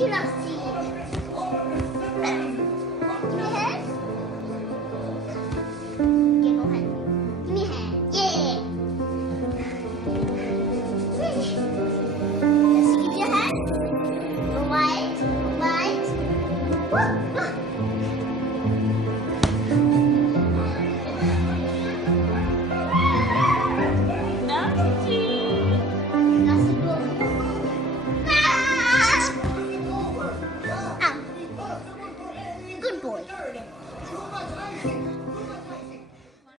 you love seed. Give me a hand. Okay, no hand. Give me a hand. Yay! Let's give you a hand. White. Whoop.